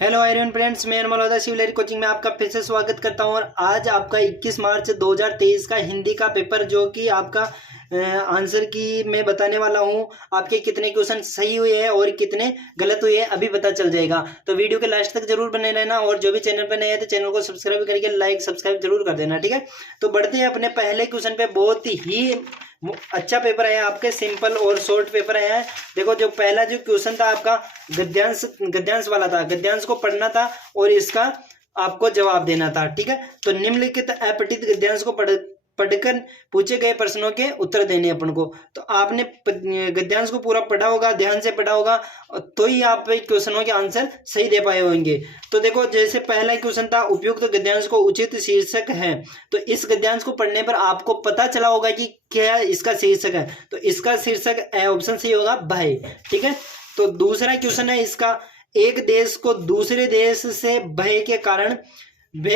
Hello everyone friends, मैं Malauda शिवलहरी coaching में आपका फिर से स्वागत करता हूं। और आज आपका 21 मार्च 2023 का हिंदी का पेपर जो कि आपका आंसर की मैं बताने वाला हूं। आपके कितने क्वेश्चन सही हुए हैं और कितने गलत हुए हैं अभी पता चल जाएगा। तो वीडियो के लास्ट तक जरूर बने रहना और जो भी चैनल पर नए हैं तो चैनल को सब्सक्राइब करके लाइक सब्सक्राइब जरूर कर देना, ठीक है। तो बढ़ते हैं अपने पहले क्वेश्चन पे। बहुत ही अच्छा पेपर है, आपके सिंपल और शॉर्ट पेपर है। देखो, जो पहला जो क्वेश्चन था आपका गद्यांश वाला था। गद्यांश को पढ़ना था और इसका आपको जवाब देना था, ठीक है। तो निम्नलिखित अपठित गद्यांश को पढ़कर पूछे गए प्रश्नों के उत्तर देने अपन को। तो आपने गद्यांश को पूरा पढ़ा होगा, ध्यान से पढ़ा होगा, तो ही आप क्वेश्चनों के आंसर सही दे पाए होंगे। तो देखो, जैसे पहला क्वेश्चन था उपयुक्त गद्यांश को उचित शीर्षक है। तो इस गद्यांश को पढ़ने पर आपको पता चला होगा कि क्या इसका शीर्षक है। तो इसका शीर्षक ऑप्शन सही होगा भय, ठीक है। तो दूसरा क्वेश्चन है इसका, एक देश को दूसरे देश से भय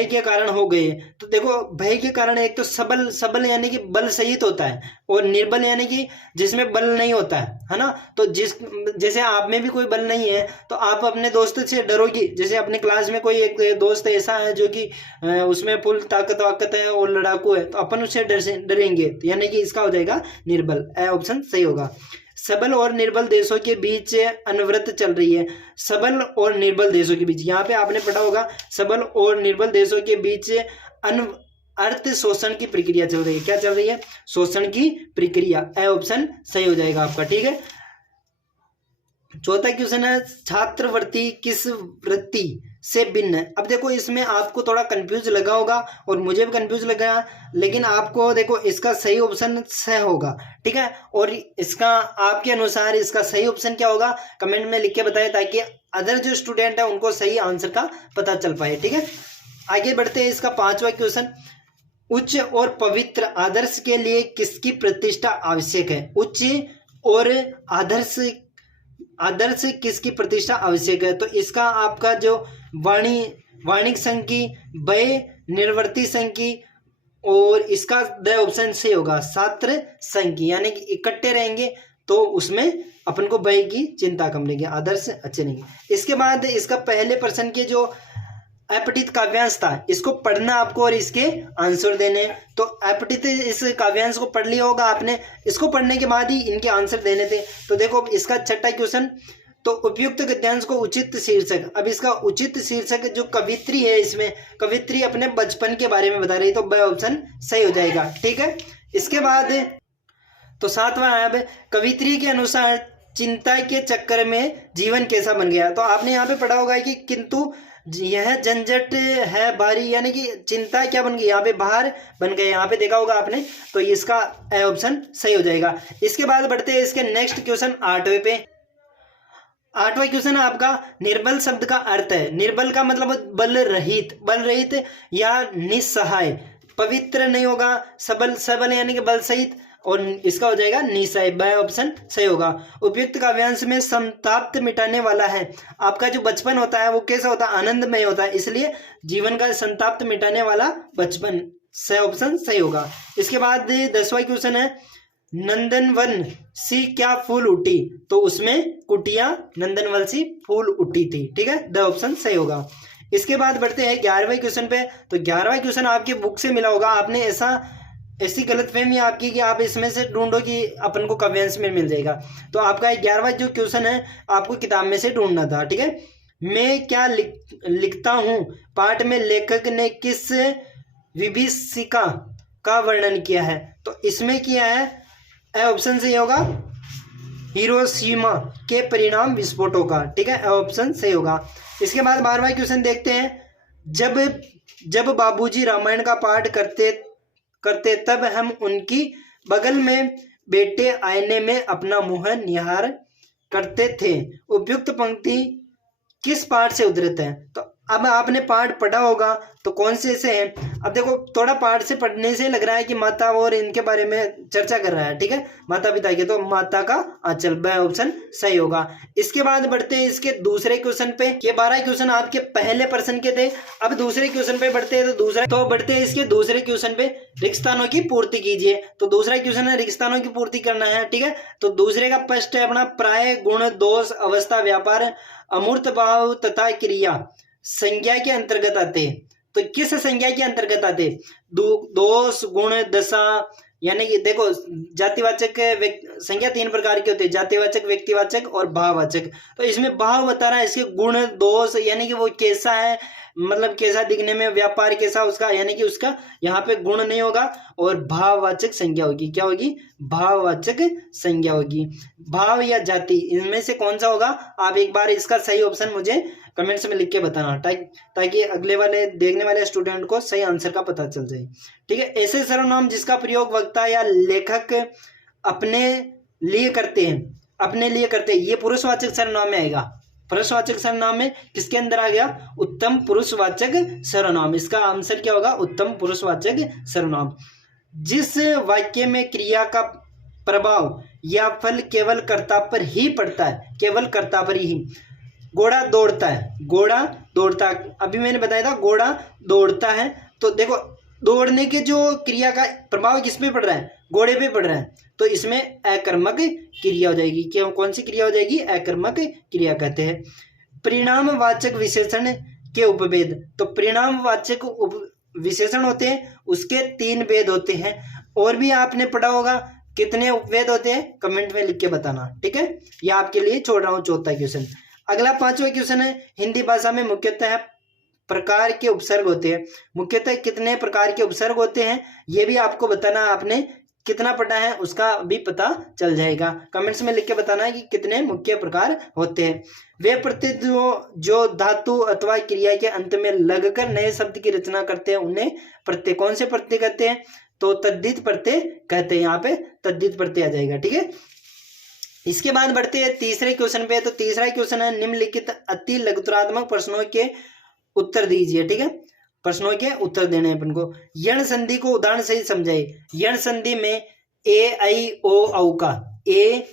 के कारण हो गए। तो देखो, भय के कारण एक तो सबल यानी कि बल सहित होता है, और निर्बल यानी कि जिसमें बल नहीं होता है ना। तो जैसे आप में भी कोई बल नहीं है तो आप अपने दोस्त से डरोगी। जैसे अपने क्लास में कोई एक दोस्त ऐसा है जो कि उसमें फुल ताकत है और लड़ाकू है, तो अपन उससे डरेंगे, यानी कि इसका हो जाएगा निर्बल। ऑप्शन सही होगा। सबल और निर्बल देशों के बीच अनवरत चल रही है। सबल और निर्बल देशों के बीच, यहाँ पे आपने पढ़ा होगा सबल और निर्बल देशों के बीच अर्थ शोषण की प्रक्रिया चल रही है। क्या चल रही है? शोषण की प्रक्रिया। ऑप्शन सही हो जाएगा आपका, ठीक है। चौथा क्वेश्चन है, छात्रवृत्ति किस वृत्ति से भिन्न है। अब देखो, इसमें आपको थोड़ा कंफ्यूज लगा होगा और मुझे भी कंफ्यूज लगा, लेकिन आपको देखो इसका सही ऑप्शन स होगा, ठीक है। और इसका आपके अनुसार इसका सही ऑप्शन क्या होगा कमेंट में लिख के बताएं, ताकि अदर जो स्टूडेंट है उनको सही आंसर का पता चल पाए, ठीक है। आगे बढ़ते हैं। इसका पांचवा क्वेश्चन, उच्च और पवित्र आदर्श के लिए किसकी प्रतिष्ठा आवश्यक है। उच्च और आदर्श किसकी प्रतिष्ठा आवश्यक है। तो इसका आपका जो वाणिक संघ की, व्यय निर्वर्ती संघ की, और इसका द ऑप्शन से होगा छात्र संघ की, यानी कि इकट्ठे रहेंगे तो उसमें अपन को व्यय की चिंता कम लेंगे, आदर्श अच्छे नहीं। इसके बाद इसका पहले प्रश्न के जो अपठित काव्यांश था इसको पढ़ना आपको और इसके आंसर देने। तो अपठित इस काव्यांश को पढ़ लिया होगा आपने, इसको पढ़ने के बाद ही इनके आंसर देने थे। तो देखो, इसका छठा क्वेश्चन, तो उपयुक्त गद्यांश को उचित शीर्षक। अब इसका उचित शीर्षक जो कवित्री है, इसमें कवित्री अपने बचपन के बारे में बता रही, तो ब ऑप्शन सही हो जाएगा, ठीक है। इसके बाद तो सातवां है, अब कवित्री के अनुसार चिंता के चक्कर में जीवन कैसा बन गया। तो आपने यहाँ पे पढ़ा होगा कि किंतु यह झंझट है भारी, यानी कि चिंता क्या बन गई, यहाँ पे बाहर बन गए, यहाँ पे देखा होगा आपने। तो इसका ऑप्शन सही हो जाएगा। इसके बाद बढ़ते हैं इसके नेक्स्ट क्वेश्चन आठवें पे। आठवां क्वेश्चन आपका, निर्बल शब्द का अर्थ है। निर्बल का मतलब बल रहित या निस्सहाय। पवित्र नहीं होगा, सबल यानी कि बल सहित, और इसका हो जाएगा निसहाय। बाय ऑप्शन सही होगा। उपयुक्त काव्यांश में संताप मिटाने वाला है। आपका जो बचपन होता है वो कैसा होता है, आनंदमय होता है, इसलिए जीवन का संताप मिटाने वाला बचपन, सही ऑप्शन सही होगा। इसके बाद 10वां क्वेश्चन है, नंदनवन सी क्या फूल उठी। तो उसमें कुटिया नंदनवन सी फूल उठी थी, ठीक है। द ऑप्शन सही होगा। इसके बाद बढ़ते हैं 11वें क्वेश्चन पे। तो 11वां क्वेश्चन आपकी बुक से मिला होगा, आपने ऐसी गलतफहमी आपकी कि आप इसमें से ढूंढो कि अपन को काव्यांश में मिल जाएगा। तो आपका 11वां जो क्वेश्चन है आपको किताब में से ढूंढना था, ठीक है। मैं क्या लिखता हूँ पाठ में लेखक ने किस विभीषिका का वर्णन किया है। तो इसमें किया है ऑप्शन सही होगा, हिरोशिमा के परिणाम विस्फोटों का, ठीक है। ऑप्शन सही होगा। इसके बाद 12वां क्वेश्चन देखते हैं, जब बाबूजी रामायण का पाठ करते तब हम उनकी बगल में बैठे आईने में अपना मुंह निहार करते थे। उपयुक्त पंक्ति किस पाठ से उद्धृत है। तो अब आपने पाठ पढ़ा होगा तो कौन से ऐसे हैं। अब देखो थोड़ा पाठ से पढ़ने से लग रहा है कि माता और इनके बारे में चर्चा कर रहा है, ठीक है, माता पिता के, तो माता का आंचल, ब ऑप्शन सही होगा। इसके बाद बढ़ते हैं इसके दूसरे क्वेश्चन पे। ये 12 क्वेश्चन आपके पहले प्रश्न के थे। अब दूसरे क्वेश्चन पे बढ़ते हैं, तो बढ़ते हैं इसके दूसरे क्वेश्चन पे, रिक्त स्थानों की पूर्ति कीजिए। तो दूसरा क्वेश्चन है रिक्त स्थानों की पूर्ति करना है, ठीक है। तो दूसरे का फर्स्ट है अपना, प्राय, गुण, दोष, अवस्था, व्यापार, अमूर्त भाव तथा क्रिया संज्ञा के अंतर्गत आते हैं। तो किस संज्ञा के अंतर्गत आते? दोष, गुण, दशा, यानी कि देखो जातिवाचक संज्ञा 3 प्रकार की होती है, जातिवाचक, व्यक्तिवाचक और भाववाचक। तो इसमें भाव बता रहा है, इसके गुण, दोष यानी कि वो कैसा है, मतलब कैसा दिखने में, व्यापार कैसा उसका, यानी कि उसका यहाँ पे गुण नहीं होगा, और भाववाचक संज्ञा होगी। क्या होगी? भाववाचक संज्ञा होगी। भाव या जाति, इनमें से कौन सा होगा? आप एक बार इसका सही ऑप्शन मुझे कमेंट्स में लिख के बताना, ताकि अगले वाले देखने वाले स्टूडेंट को सही आंसर का पता चल जाए, ठीक है। ऐसे सर्वनाम जिसका प्रयोग वक्ता या लेखक अपने लिए करते हैं, अपने लिए करते हैं, ये पुरुषवाचक सर्वनाम में आएगा। पुरुषवाचक सर्वनाम में किसके अंदर आ गया? उत्तम पुरुषवाचक सर्वनाम। इसका आंसर क्या होगा? उत्तम पुरुषवाचक सर्वनाम। जिस वाक्य में क्रिया का प्रभाव या फल केवल कर्ता पर ही पड़ता है, केवल कर्ता पर ही। घोड़ा दौड़ता है, घोड़ा दौड़ता है, अभी मैंने बताया था घोड़ा दौड़ता है। तो देखो दौड़ने के जो क्रिया का प्रभाव किस पे पड़ रहा है? घोड़े पे पड़ रहा है। तो इसमें अकर्मक क्रिया हो जाएगी। क्यों? कौन सी क्रिया हो जाएगी? अकर्मक क्रिया कहते हैं। परिणामवाचक विशेषण के उपभेद। तो परिणामवाचक विशेषण होते हैं, उसके 3 भेद होते हैं। और भी आपने पढ़ा होगा, कितने उपभेद होते हैं कमेंट में लिख के बताना, ठीक है। ये आपके लिए छोड़ रहा हूं चौथा क्वेश्चन। अगला 5वां क्वेश्चन है, हिंदी भाषा में मुख्यतः प्रकार के उपसर्ग होते हैं। मुख्यतः कितने प्रकार के उपसर्ग होते हैं ये भी आपको बताना, आपने कितना पढ़ा है उसका भी पता चल जाएगा। कमेंट्स में लिख के बताना है कि कितने मुख्य प्रकार होते हैं। वे प्रत्यय जो धातु अथवा क्रिया के अंत में लगकर नए शब्द की रचना करते हैं उन्हें प्रत्यय, कौन से प्रत्यय कहते हैं? तो तद्धित प्रत्यय कहते हैं। यहाँ पे तद्धित प्रत्यय आ जाएगा, ठीक है। इसके बाद बढ़ते हैं तीसरे क्वेश्चन पे। तो तीसरा क्वेश्चन है, निम्नलिखित अति लघुतरात्मक प्रश्नों के उत्तर दीजिए, ठीक है। प्रश्नों के उत्तर देने हैं अपन को। यण संधि को उदाहरण से ही समझाइए। यण संधि में ए आई ओ औ का ए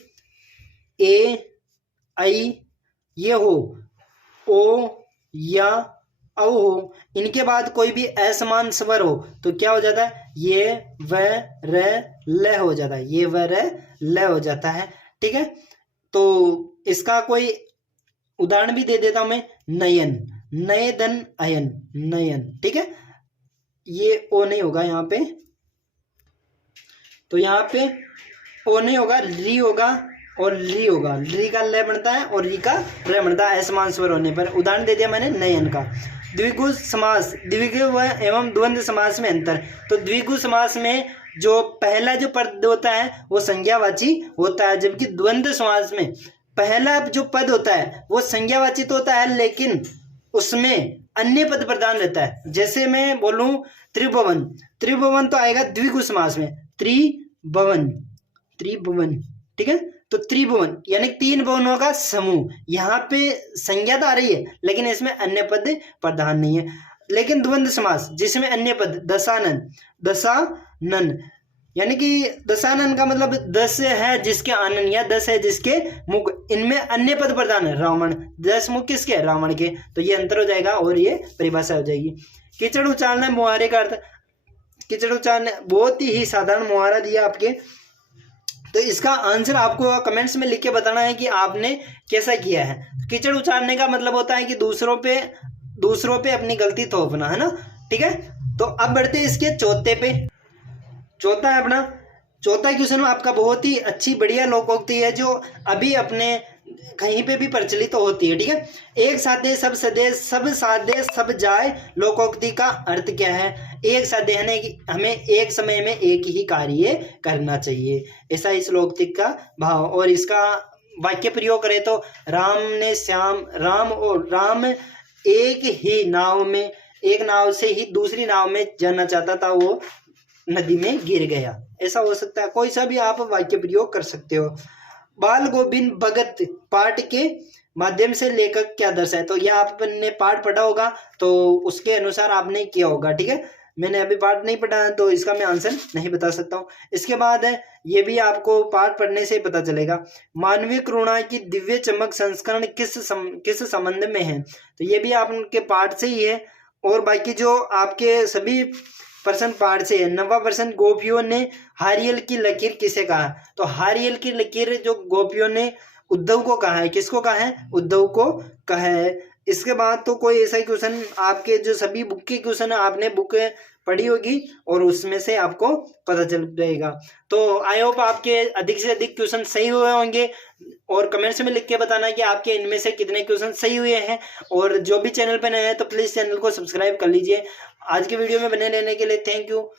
आई ये हो, ओ या औ हो, इनके बाद कोई भी असमान स्वर हो तो क्या हो जाता है? ये व र ल हो जाता है, ये व र ल हो जाता है, ठीक है। तो इसका कोई उदाहरण भी दे देता हूं मैं। नयन, नयदन, अयन, नयन, ठीक है। ये ओ नहीं होगा यहाँ पे, तो यहाँ पे ओ नहीं होगा, री होगा और री होगा। री का ल बनता है और री का र बनता है असमान स्वर होने पर। उदाहरण दे दिया मैंने नयन का। द्विगु समास, द्विगु एवं द्वंद्व समास में अंतर। तो द्विगु समास में जो पहला जो पद होता है वो संज्ञावाची होता है, जबकि द्वंद्व समास में पहला जो पद होता है वो संज्ञावाची तो होता है, लेकिन उसमें अन्य पद प्रधान रहता है। जैसे मैं बोलूं त्रिभुवन, त्रिभुवन तो आएगा द्विगु समास में, त्रिभुवन, त्रिभुवन, ठीक है। तो त्रिभुवन यानी 3 भुवनों का समूह। यहाँ पे संज्ञा तो आ रही है लेकिन इसमें अन्य पद प्रधान नहीं है। लेकिन द्वंद्व समास जिसमें अन्य पद, दशानन, दशानन यानी कि दशानन का मतलब 10 है जिसके आनन या 10 है जिसके मुख, इनमें अन्य पद प्रधान है। रावण, 10 मुख किसके? रावण के। तो ये अंतर हो जाएगा और ये परिभाषा हो जाएगी। कीचड़ उचालना, मुहारे का अर्थ। कीचड़ उचालना बहुत ही साधारण मुहारा दिया आपके, तो इसका आंसर आपको कमेंट्स में लिख के बताना है कि आपने कैसा किया है। कीचड़ उचालने का मतलब होता है कि दूसरों पे अपनी गलती थोपना, है ना, ठीक है। तो अब बढ़ते हैं इसके चौथे पे। चौथा है अपना, चौथा क्वेश्चन आपका बहुत ही अच्छी बढ़िया लोकोक्ति है जो अभी अपने कहीं पे भी प्रचलित होती है, ठीक है। एक साथे सब सदे, सब साधे सब जाए, लोकोक्ति का अर्थ क्या है? एक साथे यानी कि हमें एक समय में एक ही कार्य करना चाहिए, ऐसा इस लोकोक्ति का भाव। और इसका वाक्य प्रयोग करें तो राम ने श्याम, राम और राम एक ही नाव में, एक नाव से ही दूसरी नाव में जाना चाहता था, वो नदी में गिर गया। ऐसा हो सकता है, कोई सा भी आप वाक्य प्रयोग कर सकते हो। बाल गोविंद भगत पाठ के माध्यम से लेखक क्या दर्शाए, तो यह आपने पाठ पढ़ा होगा तो उसके अनुसार आपने किया होगा। ठीक है, मैंने अभी पाठ नहीं पढ़ा है तो इसका मैं आंसर नहीं बता सकता हूँ। इसके बाद है, ये भी आपको पाठ पढ़ने से पता चलेगा, मानवीय करुणा की दिव्य चमक संस्करण किस संबंध में है, तो ये भी आपके पाठ से ही है। और बाकी जो आपके सभी प्रश्न पाठ से है। 90% गोपियों ने हारियल की लकीर किसे कहा, तो हारियल की लकीर जो गोपियों ने उद्धव को कहा है, किसको कहा है, उद्धव को कहा है। इसके बाद तो कोई ऐसा क्वेश्चन आपके जो सभी बुक के क्वेश्चन आपने बुक पढ़ी होगी और उसमें से आपको पता चल जाएगा। तो आई होप आपके अधिक से अधिक क्वेश्चन सही हुए होंगे और कमेंट्स में लिख के बताना कि आपके इनमें से कितने क्वेश्चन सही हुए हैं। और जो भी चैनल पर नए हैं तो प्लीज चैनल को सब्सक्राइब कर लीजिए। आज के वीडियो में बने रहने के लिए थैंक यू।